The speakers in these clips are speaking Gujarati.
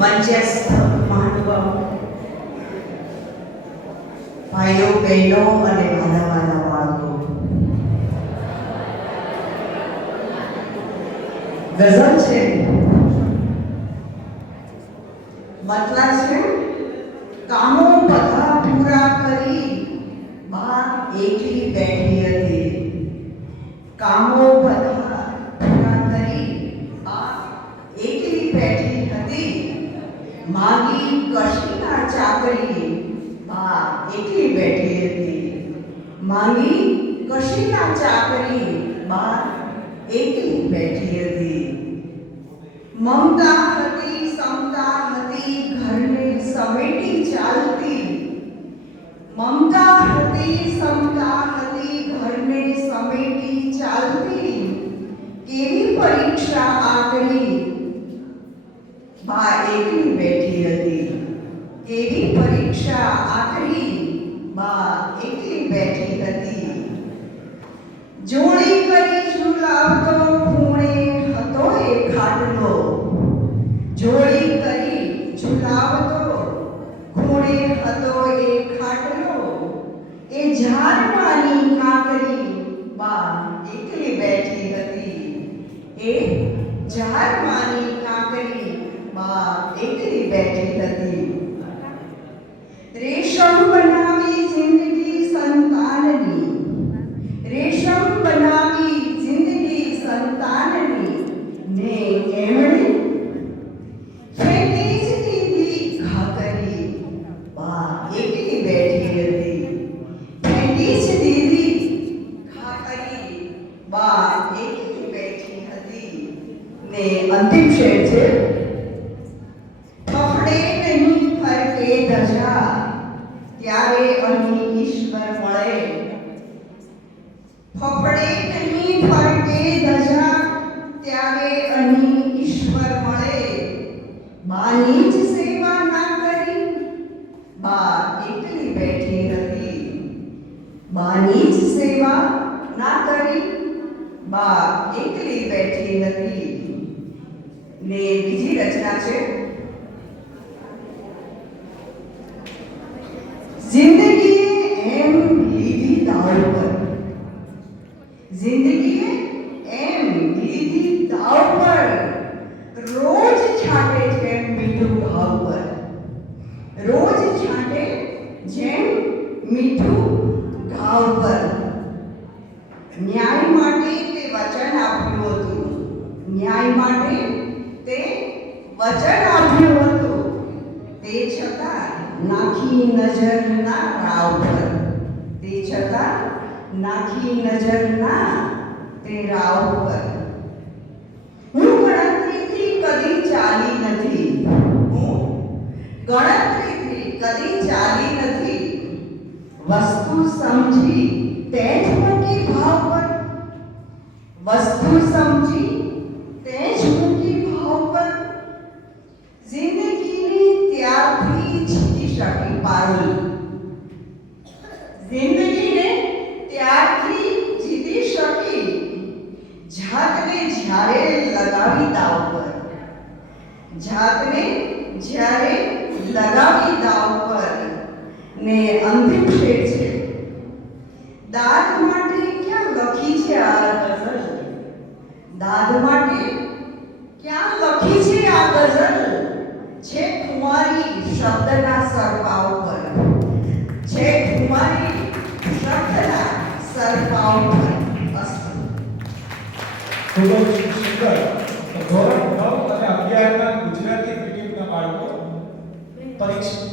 મંચસ્થ મહાનુભાવો, ભાઈઓ બહેનો અને નાના નાના બાળકો, ગઝલ છે મતલબ છે કામો બધા પૂરા કરી બા એકલી બેઠી હતી. કામો બધા પૂરા કરી બા એકલી બેઠી હતી. માગી કશીના ચાકરી બા એકલી બેઠી હતી. માગી કશીના ચાકરી બા એકલી બેઠી હતી. મમતા હતી, સમતા હતી, ઘરને સમેટી ચાલતી. મમતા હતી, સમતા હતી, ઘરને સમેટી ચાલતી. કેવી પરીક્ષા આકરી બા એકલી બેઠી હતી. કેવી પરીક્ષા આકરી બા એકલી બેઠી હતી. જોડી કરી ઝુલાવતો ખૂણે હતો એ ખાટલો. જોડી કરી ઝુલાવતો ખૂણે હતો એ ખાટલો. એ ઝાડમાંની કાંકરી બા એકલી બેઠી હતી. એ ઝાડમાંની કાંકરી બા એકલી બેઠી હતી. રેશમ બનાવી જિંદગી સંતાનની. રેશમ બનાવી જિંદગી સંતાનની ને એમણે ફેંકી જ દીધી ખાકરી બા એકલી બેઠી હતી. ફેંકી જ દીધી ખાકરી બા એકલી બેઠી હતી. ને અંતિમ શેર છે ફફડે નહીં ફરકે ધજા ત્યારે અહીં ઈશ્વર મળે. ફફડે નહીં ફરકે ધજા ત્યારે અહીં ઈશ્વર મળે. બાની જ સેવા ના કરી બા એકલી બેઠી હતી. બાની જ સેવા ના કરી બા એકલી બેઠી હતી. ને બીજી રચના છે જિંદગીએ એમ લીધી દાવ પર. જિંદગીએ એમ લીધી દાવ પર. રોજ છાંટે જેમ મીઠું ઘાવ પર. રોજ છાંટે જેમ મીઠું ઘાવ પર. ન્યાય માટે તે વચન આપ્યું હતું. ન્યાય માટે તે વચન આપ્યું હતું. તે છતાં નાખી નજર ના રાવ પર. તે છતાં નાખી નજર ના તે રાવ પર. હું ગણતરીથી કદી ચાલી નથી. હું ગણતરીથી કદી ચાલી નથી. વસ્તુ સમજી તે જ મૂકી ભાવ પર. વસ્તુ સમજી તે જ મૂકી ભાવ પર. જિંદગીની ત્યારથી જીતી શકી પારુલ. જિંદગીને ત્યારથી જીતી શકી. જાતને જ્યારે લગાવી દાવ પર. જાતને જ્યારે લગાવી દાવ પર. ને અંતિમ શેર છે દાદ માટે ક્યાં લખી છે આ ગઝલ. દાદ માટે ક્યાં લખી છે આ ગઝલ. છે કુમારી શબ્દના સરપાવ પર. છે કુમારી શબ્દના સરપાવ પર. અસ્તુ. ખૂબ જ સુંદર. ધોરણ 9 અને 11 ના ગુજરાતી મીડિયમના બાળકો પરીક્ષા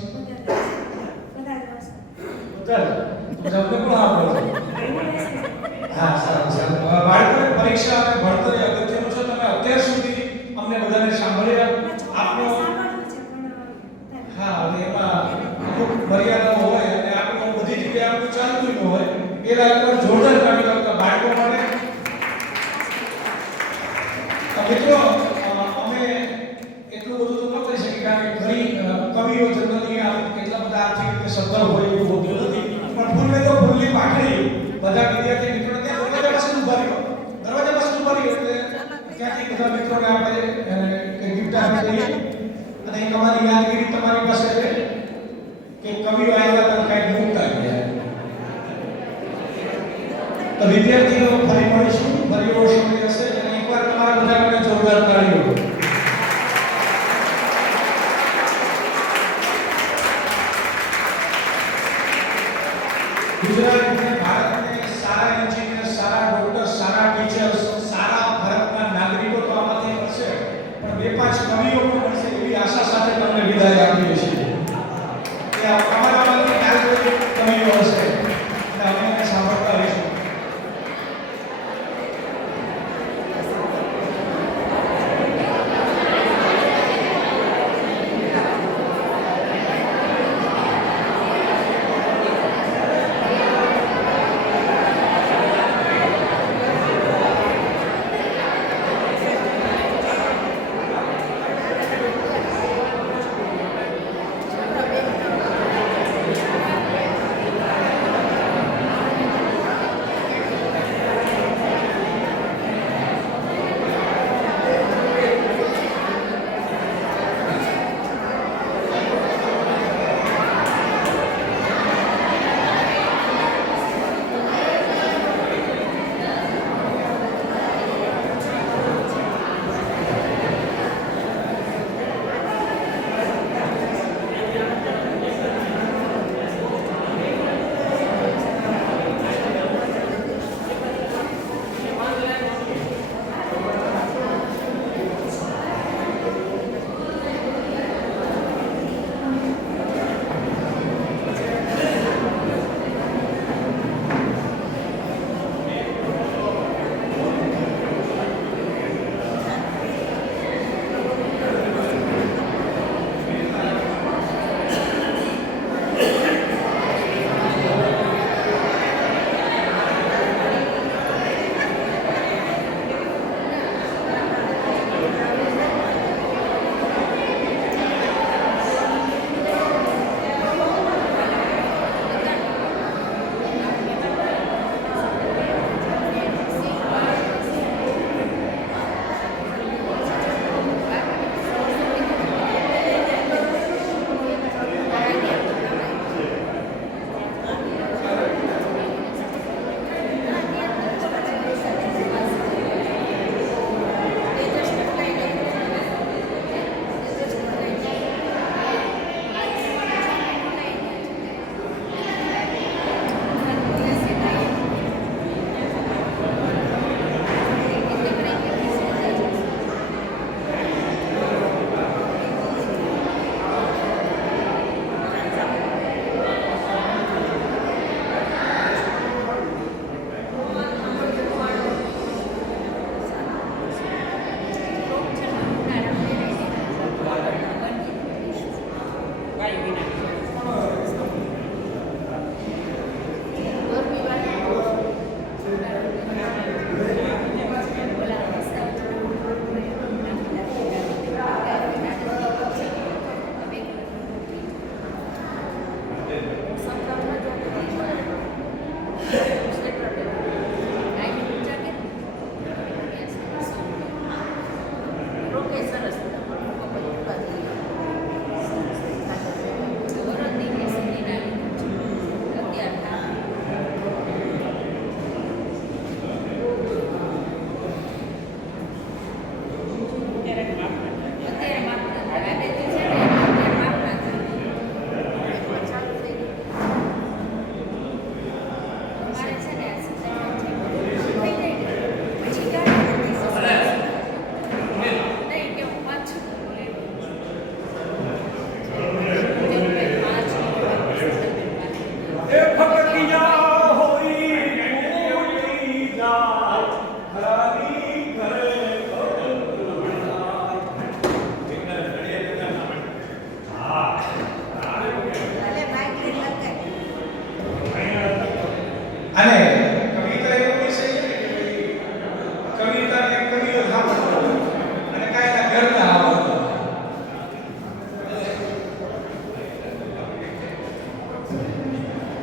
તમને પણ આપો. હા સારું સારું. બાળકોની પરીક્ષા અને ભણતર એ અગત્યનું છે. તમે અત્યાર સુધી અમને બધાને સાંભળ્યા. આપનો હા અને એમાં અમુક મર્યાદાઓ હોય અને આપણું બધી જગ્યાએ આપણું ચાલતું ન હોય. પેલા એકવાર જોરદાર કાઢી લાવતા બાળકો માટે. મિત્રો અમે એટલું બધું તો ન કરી શકીએ કારણ કે ઘણી કવિઓ જનરલી કેટલા બધા આર્થિક રીતે સદ્ધર હોય એવું હોતું નથી. પણ ફૂલને તો ફૂલની પાકડી બધા વિદ્યાર્થી મિત્રોને ત્યાં દરવાજા પાસે ઉભા રહ્યો. દરવાજા પાસે ઉભા રહ્યો એટલે ત્યાંથી બધા મિત્રોને આપણે ગિફ્ટ આપી દઈએ. અને એક અમારી યાદગીરી તમારી પાસે છે કે કવિઓ આવ્યા તો કંઈક મૂકતા ગયા. તો વિદ્યાર્થીઓ ફરી મળીશું, ફરી એવો સમય હશે અને એકવાર તમારા બધા માટે જોરદાર તાળીઓ. ગુજરાતને, ભારતને સારા એન્જિનિયર, સારા ડોક્ટર, સારા ટીચર્સ, સારા ભારતના નાગરિકો તો આમાંથી મળશે, પણ બે પાંચ કવિઓ પણ મળશે એવી આશા સાથે તમને વિદાય આપીએ છીએ. કે અમારામાંથી ક્યારેક કવિઓ હશે અને અમે એને સાંભળતા રહીશું.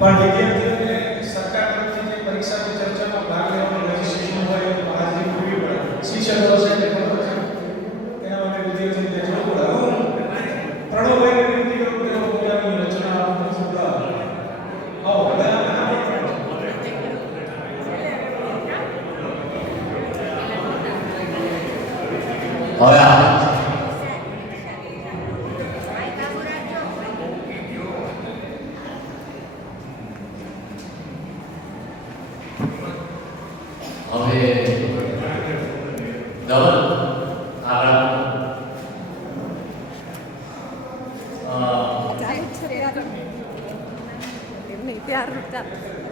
પણ વિદ્યાર્થીઓને સરકાર તરફથી જે પરીક્ષા પે ચર્ચામાં ભાગ લેવાનું રજીસ્ટ્રેશન હોય તો હાજરી પૂરવી પડે. શિક્ષકો હશે તે ખબર છે એના માટે વિદ્યાર્થીઓને જવું પડે. હવે આ હવે ધવલ આગળ ચાલુ જ છે ત્યારે એમ નહીં ત્યાર ચાલુ